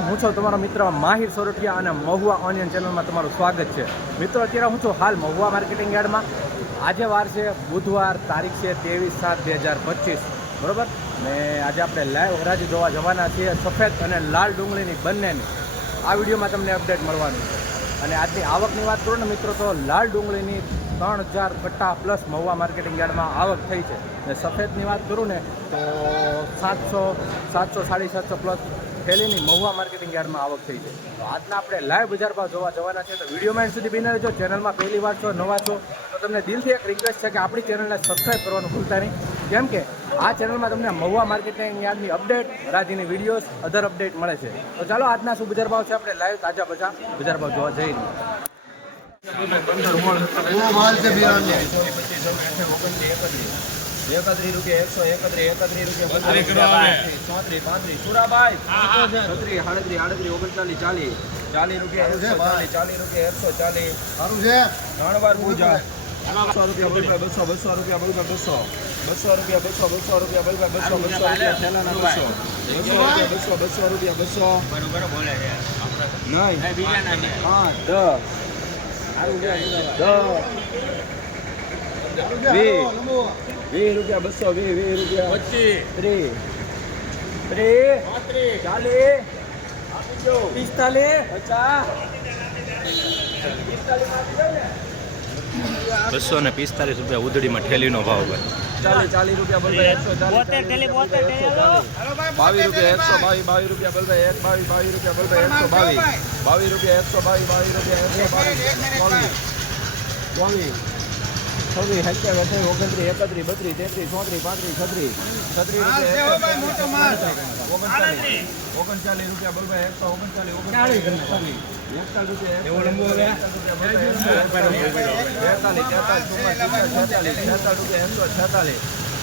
હું છું તમારો મિત્ર માહિર સોરઠિયા અને મહુવા ઓનિયન ચેનલમાં તમારું સ્વાગત છે. મિત્રો, અત્યારે હું છું હાલ મહુવા માર્કેટિંગ યાર્ડમાં. આજે વાર છે, બુધવાર તારીખ છે ત્રેવીસ સાત બે હજાર પચીસ. બરાબર? ને આજે આપણે લાઈવ હરાજી જોવા જવાના છીએ સફેદ અને લાલ ડુંગળીની બંનેની. આ વિડીયોમાં તમને અપડેટ મળવાનું છે. અને આજની આવકની વાત કરું ને, મિત્રો, તો લાલ ડુંગળીની ત્રણ હજાર કટ્ટા પ્લસ મહુવા માર્કેટિંગ યાર્ડમાં આવક થઈ છે. ને સફેદની વાત કરું ને, તો સાતસો સાતસો સાડી સાતસો પ્લસ થેલીની મહુવા માર્કેટિંગ યાર્ડમાં આવક થઈ છે. તો આજના આપણે લાઈવ બજાર ભાવ જોવા જવાના છે. તો વિડીયોમાં સુધી બિના રહેજો. ચેનલમાં પહેલી વાર છો, નવા છો, તો તમને દિલથી એક રિક્વેસ્ટ છે કે આપણી ચેનલને સબસ્ક્રાઈબ કરવાનું ભૂલતા નહીં. કેમ કે આ ચેનલમાં તમને મહુવા માર્કેટિંગ યાર્ડની અપડેટ રાજીની વિડીયોઝ અધર અપડેટ મળે છે. તો ચાલો આજના શું બજાર ભાવ છે આપણે લાઈવ તાજા બજા બજાર ભાવ જોવા જઈ પૂરો માલ છે બિયારણનો. એકત્રીસ રૂપિયા એકસો એકત્રીસ એકત્રીસ રૂપિયા ચોત્રીસ પાંત્રીસ. સુરાભાઈ છત્રીસ સાડત્રીસ આડત્રીસ ઓગણચાલીસ ચાલીસ. ચાલીસ રૂપિયા એકસો ચાલીસ ચાલીસ રૂપિયા એકસો ચાલીસ. સારું છે. ત્રણ પૂજા. બસો રૂપિયા બસો બસો બસો રૂપિયા બસો બસો. બસો રૂપિયા બસો બસો રૂપિયા બસો બસો બસો રૂપિયા થેલાના બસો. બસો રૂપિયા બસો બસો રૂપિયા બસો. નહીં. પાંચ દસ. દસ. વીસ રૂપિયા બસો વીસ વીસ રૂપિયા ત્રીસ ત્રીસ ચાલીસ પિસ્તાલીસ પચાસ બસો ને પિસ્તાલીસ રૂપિયા ઉધડીમાં ઠેલીનો ભાવ ભાઈ ચાલીસ ચાલીસ રૂપિયા બાવીસ રૂપિયા એકસો બાવીસ બાવીસ રૂપિયા બોલભાઈ એક બાવીસ બાવીસ રૂપિયા બોલભાઈ એકસો બાવીસ બાવીસ રૂપિયા એકસો બાવીસ બાવીસ રૂપિયા એકસો બાવીસ ચોવીસ છવ્વીસ સત્યાવીસ અઠાવીસ ઓગણત્રીસ એકત્રીસ બત્રીસ તેત્રીસ ચોત્રીસ પાંત્રીસ છત્રીસ. છત્રીસ ઓગણચાલીસ. ઓગણચાલીસ રૂપિયા બોલભાઈ એકસો ઓગણચાલીસ ઓગણચાલીસ.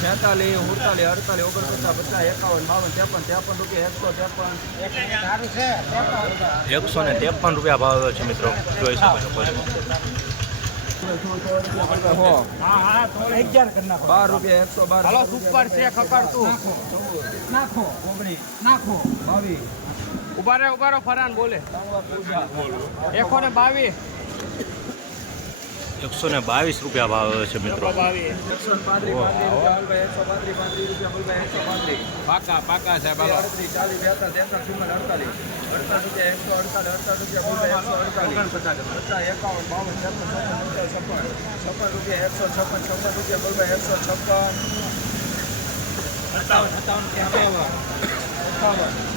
છેતાલીસ ઉડતાલીસ અડતાલીસ ઓગણપચાસ પચાસ એકાવન બાવન ત્રેપન ત્રેપન રૂપિયા એકસો ત્રેપન. એકસો ને ત્રેપન રૂપિયા ભાવ છે મિત્રો. જોઈ શકો છો. બાર એકસો છે ખકડતું નાખો. નાખો ઊભા રે ઊભા ફરાન બોલે. એકો ને બાવીસ. એકસો ને બાવીસ રૂપિયા ભાવ છે મિત્રો. એકસો પાંત્રીસ પાંત્રીસ એકસો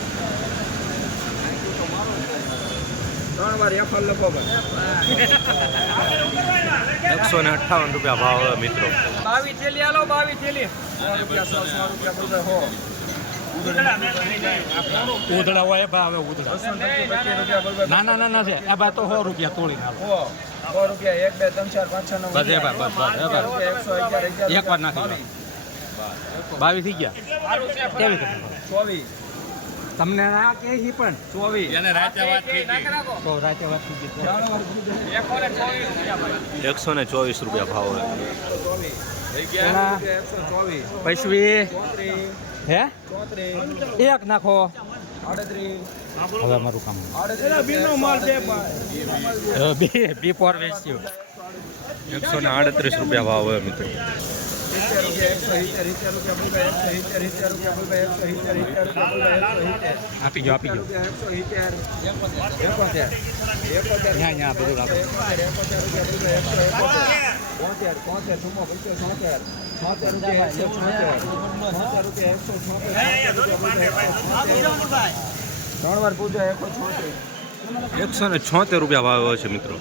ત્રણ વાર એફલ લખો એકસો ને અઠ્ઠાવન રૂપિયા ભાવ છે મિત્રો. બાવીસ થેલી હાલો બાવીસ થેલી. ઉધડા હોય બા હવે ઉધડા. ના ના ના ના છે. એ બા તો સો રૂપિયા તોડી નાખો. સો રૂપિયા એક બે ત્રણ ચાર પાંચ છ નવ બસ બસ, બસ, એક વાર નાખી. બાવીસ. થઈ ગયા? ચોવીસ. તમને ના કે છે પણ ચોવીસ. તો રાતે વાત એકસો ને ચોવીસ રૂપિયા ભાવ. પૈસવી હે? એક નાખો. હવે મારું કામ બી પોર વેચ્યું. એકસો ને આડત્રીસ રૂપિયા ભાવ હોય મિત્રો. સિત્તેર રૂપિયા એકસો સિત્તેર સિત્તેર રૂપિયા બોલભાઈ એકસો સિત્તેર સિત્તેર રૂપિયા બોલભાઈ એકસો સિત્તેર સિત્તર રૂપિયા બોલભાઈ એકસો આપી ગયો આપી ગયો એકોતેર એકોતેર. એકોતેર રૂપિયા બોલભાઈ એકસો એકોતેર બોતેર તોતેર ચુમ્મો પંચો છોતેર રૂપિયા એકસો છોતેર રૂપિયા એકસો છોતેર ત્રણ વાર પૂજો એકસો છોતેર એકસો ને છોતેર રૂપિયા ભાવ છે મિત્રો.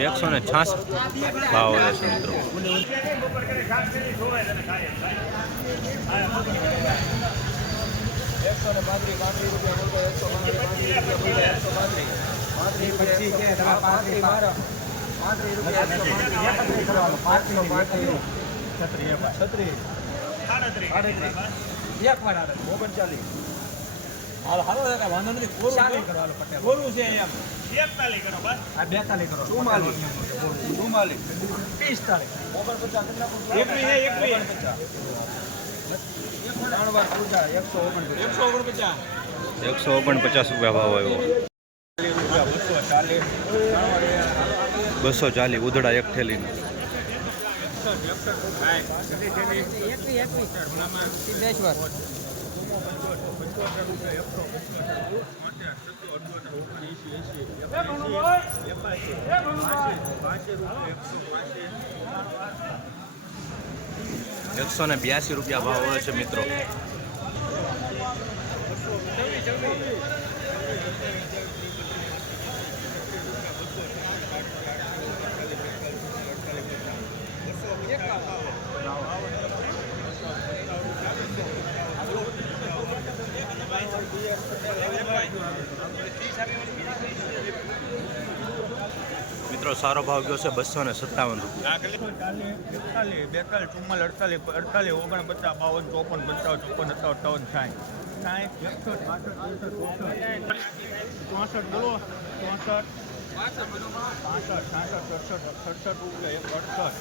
એકસો ને છાસઠ ભાવ છે મિત્રો. એકસો ને પાંત્રીસ પાંત્રીસ રૂપિયા બોલ એકસો પાંત્રીસ પાંત્રીસ રૂપિયા બોલ એકસો પાંત્રીસ પાંત્રીસ ઓગણપચાસ એકસો ઓગણપચાસ રૂપિયા ભાવ આવ્યો. બસો ચાલીસ ઉધડા એક થેલીના. સિદ્ધેશ્વર એકસો ને બ્યાસી રૂપિયા ભાવ હોય છે મિત્રો. મિત્રો, સારો ભાવ ગયો છે બસો ને સત્તાવન રૂપિયા. બેતાલીસ ચુમ્માલ અડતાલીસ અડતાલીસ ઓગણ પચાસ બાવન, ચોપન, પંચાવન ચોપન સત્તાવન અઠાવન સાઠ. ચોસઠ. બોલો. ચોસઠ પાસઠ છાસઠ સડસઠ સડસઠ રૂપિયા, એક અડસઠ.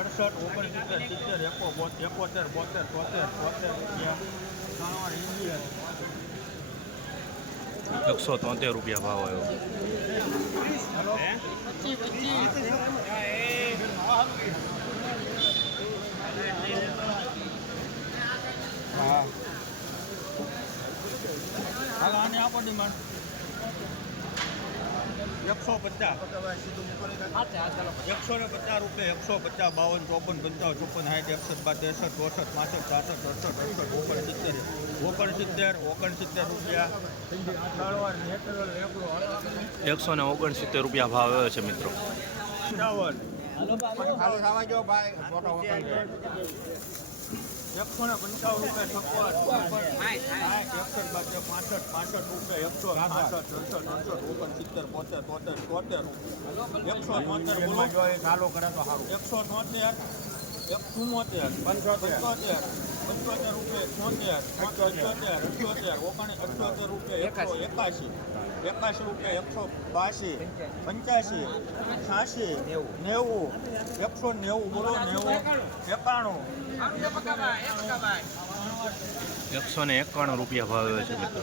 અડસઠ, ઓગણસિત્તેર, સિત્તેર, એકો એકોતેર, બોતેર તોતેર તોતેર રૂપિયા. ત્રણ ઇન્ડિયન એકસો તોતેર રૂપિયા ભાવ આવ્યો. હા. આને આપણને એકસો પચાસ. એકસો ને પચાસ રૂપિયા એકસો પચાસ બાવન ચોપન પંચાવન ચોપન સાઠ એકસઠ બાદ ત્રેસઠ ચોસઠ પાસઠ સાસઠ અડસઠ અડસઠ ઓગણસિત્તેર. ઓગણસિત્તેર ઓગણસિત્તેર રૂપિયા. તળવાર નેચરલ એકલો એકસો ને ઓગણસિત્તેર રૂપિયા ભાવ આવ્યો છે મિત્રો. પંચાવન. એકસો ને પંચાવન રૂપિયા એકસઠ બાર પાસઠ પાસઠ રૂપિયા એકસો સાસઠ અડસઠ અડસઠ ઓગણસિત્તેર બોતેર તોતેર તોતેર એકસો તોતેર બોલો ચાલુ કરે તો સારું એકસો તોતેર એક ચુમ્મોતેર પંચોતેર પંચોતેર પંચોતેર રૂપિયા છોતેર પંચોતેર અઠ્યોતેર ઓગણ અઠ્યોતેર રૂપિયા એકસો એકાશી. એકાશી રૂપિયા એકસો બાસી પંચ્યાસી છ્યાસી નેવું. એકસો નેવું બોલો નેવું એકાણું. એકસો ને એકાણું રૂપિયા ભાવ છે મિત્રો.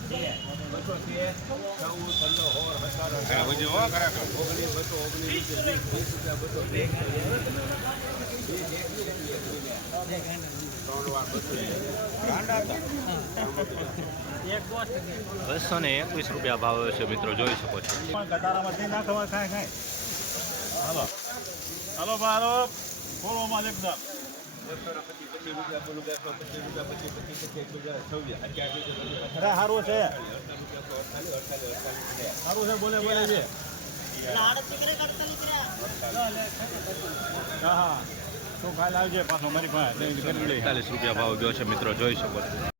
ને એકવીસ રૂપિયા ભાવ છે મિત્રો, જોઈ શકો છો. હાલો. હાલો ભારો ફોલો માલ એકદમ સારું છે. સારું છે, બોલે હા તું કાલે આવજે પાછો મારી પાસે. લઈ રૂપિયા ભાવ ગયો છે મિત્રો, જોઈ શકો છો.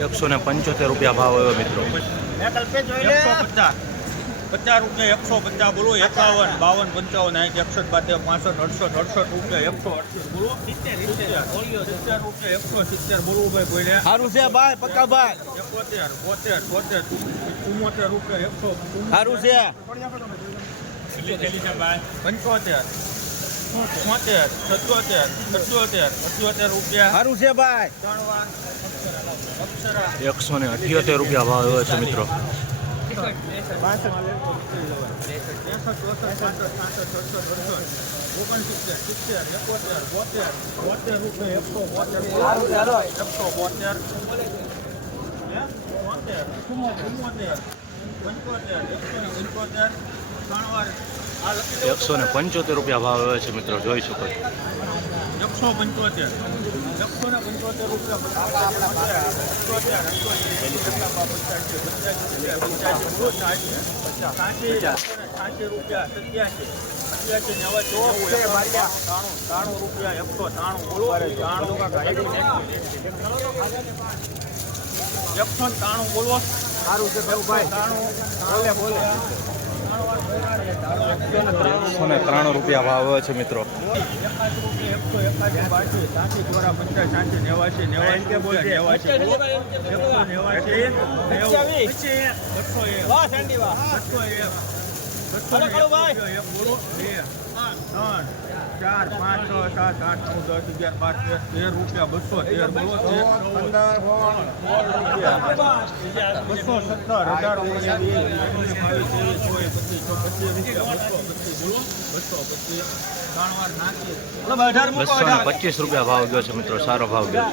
એકસો ને પંચોતેર રૂપિયા ભાવ આવ્યો મિત્રો. પચાસ રૂપિયા એકસો પચાસ બોલો એકાવન બાવન પંચાવન સાઠ એકસઠ બાતે પાસઠ અડસઠ અડસઠ રૂપિયા એકસો અડસઠ બોલો. સિત્તેર સિત્તેર. રૂપિયા એકસો સિત્તેર બોલવું ભાઈ કોઈને. સારું છે ભાઈ પક્કા ભાઈ. એકોતેર બોતેર બોતેર ચુમ્મોતેર રૂપિયા એકસો સારું છે. પંચોતેર છોતેર સત્યોતેર સત્યોતેર અઠ્યોતેર રૂપિયા. સારું છે ભાઈ. ત્રણ વાર. અક્ષરા. એકસો ને અઠ્યોતેર રૂપિયા ભાવ એવો છે મિત્રો. એકસો ને પંચોતેર રૂપિયા ભાવ આવે છે મિત્રો જોઈ શકો એકસો પંચોતેર. પંચોતેર રૂપિયા સત્યાસી સત્યાસી ને હવે જો ત્રાણું ત્રાણું રૂપિયા એકસો ત્રાણું બોલો ત્રાણું એકસો ત્રાણું બોલો સારું છે ભાઈ ત્રાણું બોલે બોલે. એકસો ને ત્રાણું રૂપિયા ભાવ છે મિત્રો ત્રણ ચાર પાંચ છ સાત આઠ નવ દસ અગિયાર બાર તેર તેર રૂપિયા બસો તેર બોલો બસો સત્તર અઢાર ઓગણીસ બાવીસ બસો પચીસ ને રૂપિયા ભાવ ગયો છે મિત્રો સારો ભાવ ગયો.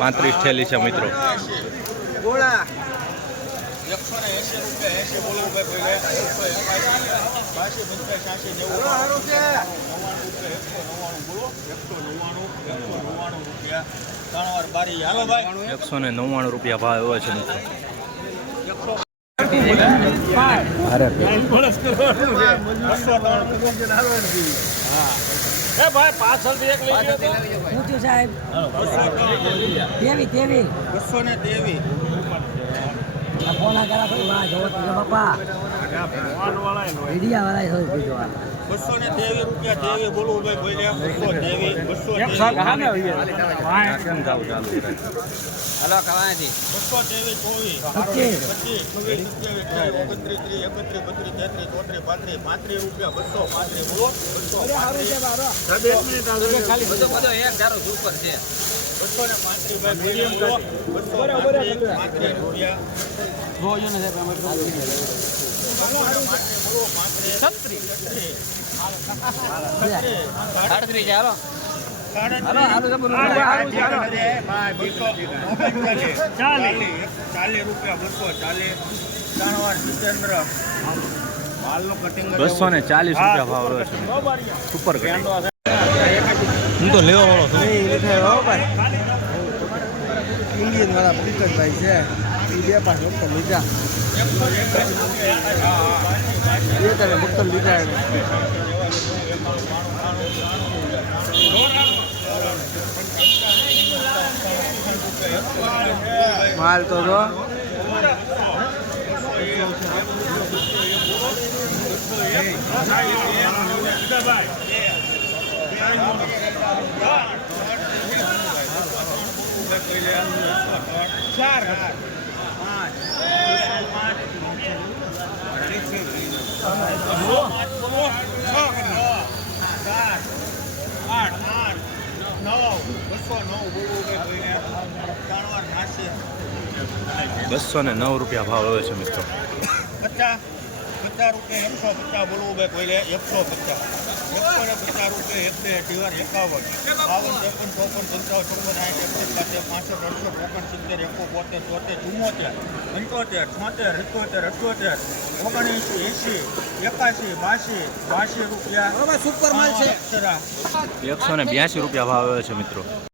પાંત્રીસ થેલી છે મિત્રો. એકસો ને એસી રૂપિયા એસી બોલવું ભાઈ ભાઈ એકસો બાસી પંચાસ સાસી નેવું નવ્વાણું રૂપિયા એકસો નવ્વાણું બોલો એકસો નવ્વાણું એકસો નવ્વાણું રૂપિયા ત્રણ વાર બારી હાલો ભાઈ. એકસો ને નવ્વાણું રૂપિયા ભાવ એવો છે મિત્રો બસો ને તેવી ફોન કરા કોઈ વાહ જોવો તો બાપા. મીડિયા વાળા હોય બીજો આ? બસો ને તેવી રૂપિયા તેવી બોલવું ભાઈ બોલ્યા બસો તેવી બસો બસો તેવી ચોવીસ પચીસ. પચીસ છવ્વીસ સત્યાવીસ ઓગણત્રીસ ત્રીસ એકત્રીસ બત્રીસ તેત્રીસ ચોત્રીસ પાંત્રીસ પાંત્રીસ રૂપિયા બસો પાંત્રીસ બોલો બસો પાંત્રીસ બસો ને પાંત્રીસ ભાઈ મીડિયમ બોલો બસો ચાલીસ રૂપિયા બસો ચાલીસ બસો ને ચાલીસ રૂપિયા ભાવ છે. સુપર કટિંગ હું તો લેવા વાળો છું ઇન્ડિયન વાળા પંકજભાઈ છે એ બે પાંચ વખત ચાર બસો ને નવ રૂપિયા ભાવ આવે છે, મિત્રો. પચાસ પચાસ રૂપિયા એકસો પચાસ બોલવું ભાઈ કોઈને એકસો પચાસ. એકસો પચાસ રૂપિયા એકાવન બાવન ત્રેપન ચોપન પંચાવન ચોપન આઠ એકસઠ સાતેર પાસઠ ઓગણસિત્તેર એકો બોતેર ચોતેર ચુમ્મોતેર પંચોતેર છોતેર ઇઠોતેર અઠ્યોતેર ઓગણએંસી એંસી એકાસી બાસી બાસી રૂપિયા. સુપર માલ છે. એકસો ને બ્યાસી રૂપિયા ભાવ આવ્યો છે મિત્રો.